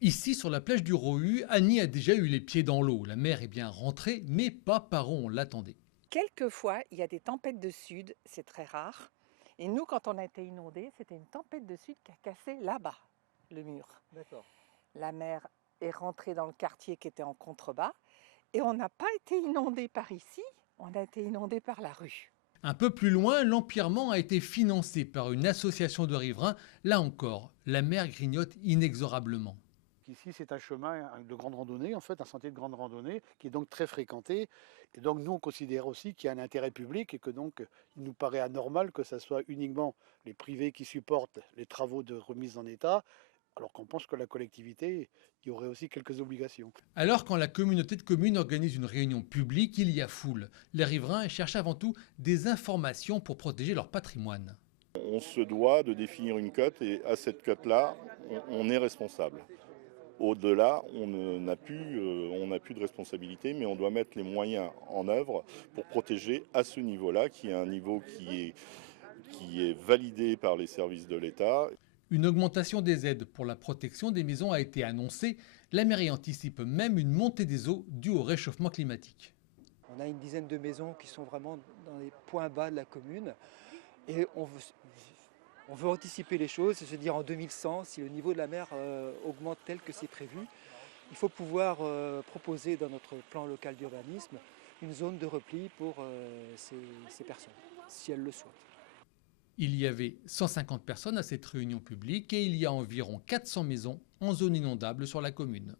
Ici, sur la plage du Rohu, Annie a déjà eu les pieds dans l'eau. La mer est bien rentrée, mais pas par où on l'attendait. Quelquefois, il y a des tempêtes de sud, c'est très rare. Et nous, quand on a été inondés, c'était une tempête de sud qui a cassé là-bas le mur. D'accord. La mer est rentrée dans le quartier qui était en contrebas et on n'a pas été inondé par ici, on a été inondé par la rue. Un peu plus loin, l'empirement a été financé par une association de riverains. Là encore, la mer grignote inexorablement. Ici, c'est un chemin de grande randonnée, en fait, un sentier de grande randonnée qui est donc très fréquenté. Et donc, nous, on considère aussi qu'il y a un intérêt public et que donc, il nous paraît anormal que ce soit uniquement les privés qui supportent les travaux de remise en état, alors qu'on pense que la collectivité, il y aurait aussi quelques obligations. Alors quand la communauté de communes organise une réunion publique, il y a foule. Les riverains cherchent avant tout des informations pour protéger leur patrimoine. On se doit de définir une cote et à cette cote-là, on est responsable. Au-delà, on n'a plus de responsabilité, mais on doit mettre les moyens en œuvre pour protéger à ce niveau-là, qui est un niveau qui est validé par les services de l'État. Une augmentation des aides pour la protection des maisons a été annoncée. La mairie anticipe même une montée des eaux due au réchauffement climatique. On a une dizaine de maisons qui sont vraiment dans les points bas de la commune et on veut anticiper les choses et se dire en 2100, si le niveau de la mer augmente tel que c'est prévu, il faut pouvoir proposer dans notre plan local d'urbanisme une zone de repli pour ces personnes, si elles le souhaitent. Il y avait 150 personnes à cette réunion publique et il y a environ 400 maisons en zone inondable sur la commune.